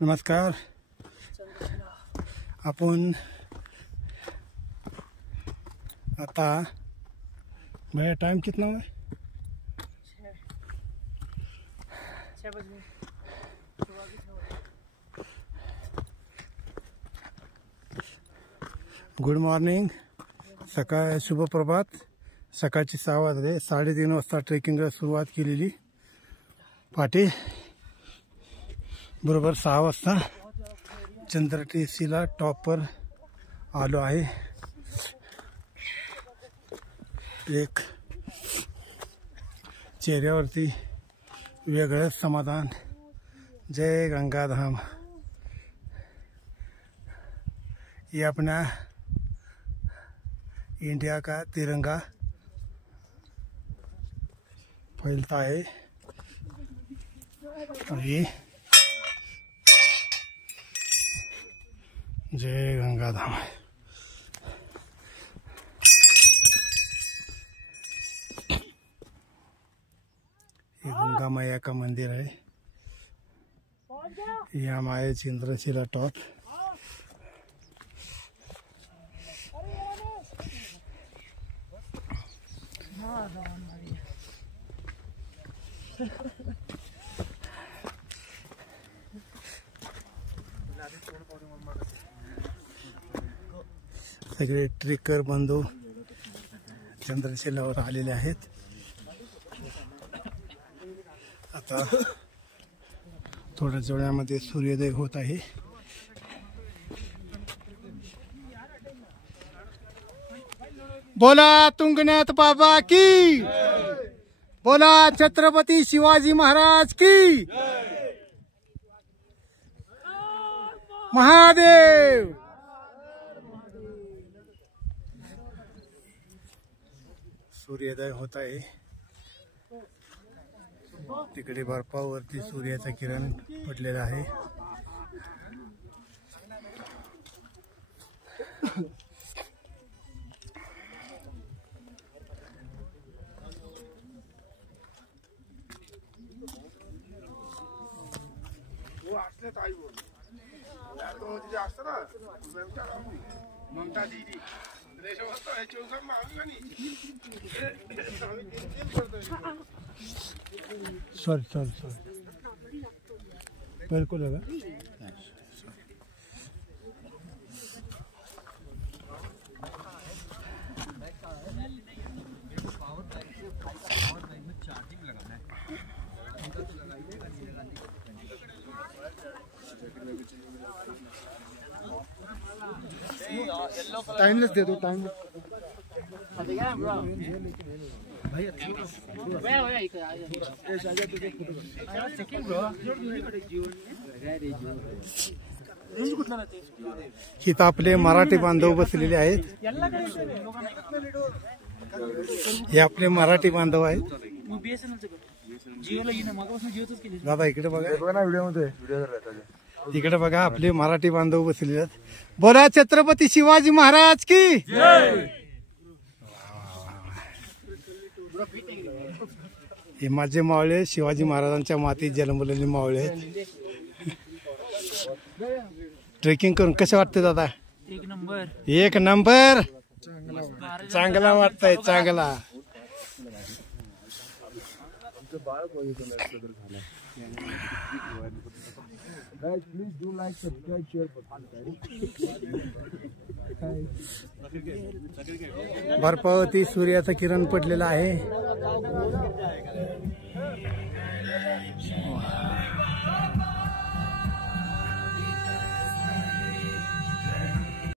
नमस्कार. आपण आता भैया टाइम कितना हुआ? 6 बजे. Good morning. सकाळ शुभ प्रभात. सकाळची 6 वाजले. 3:30 वाजता ट्रेकिंगला सुरुवात केलेली. पाटे बरोबर 6 वाजता चंद्रटेसीला टॉपवर आलो आहे. एक चेहऱ्यावरती वेगळंच समाधान. जय गंगाधाम. ये अपना इंडिया का तिरंगा फैलता है और ये जय गंगाधाम. ये गंगा मैया का मंदिर है. ये हम आए चंद्रशिला टॉप. सगळे ट्रेकर बंधू चंद्रशिलावर आलेले आहेत. आता थोड्याच वेळामध्ये सूर्योदय होत आहे. बोला तुंगनाथ बाबा की. बोला छत्रपती शिवाजी महाराज की. महादेव. सूर्योदय होत आहे. तिकडे बर्फावरती सूर्याचा किरण पडलेला आहे. ममता दीदी सॉरी बिल्कुल लगा. टाइमलेस दे दो. टाइम इथं आपले मराठी बांधव बसलेले आहेत. हे आपले मराठी बांधव आहेत. दादा इकडे बघा. इकडे बघा आपले मराठी बांधव बसलेले आहेत. बोला छत्रपती शिवाजी महाराज की. हे माझे मावळे शिवाजी महाराजांच्या मातीत जन्मलेले मावळे आहेत. ट्रेकिंग करून कसं वाटतं दादा? एक नंबर. चांगला वाटतंय. चांगला. बर्फावरती सूर्याचं किरण पडलेलं आहे.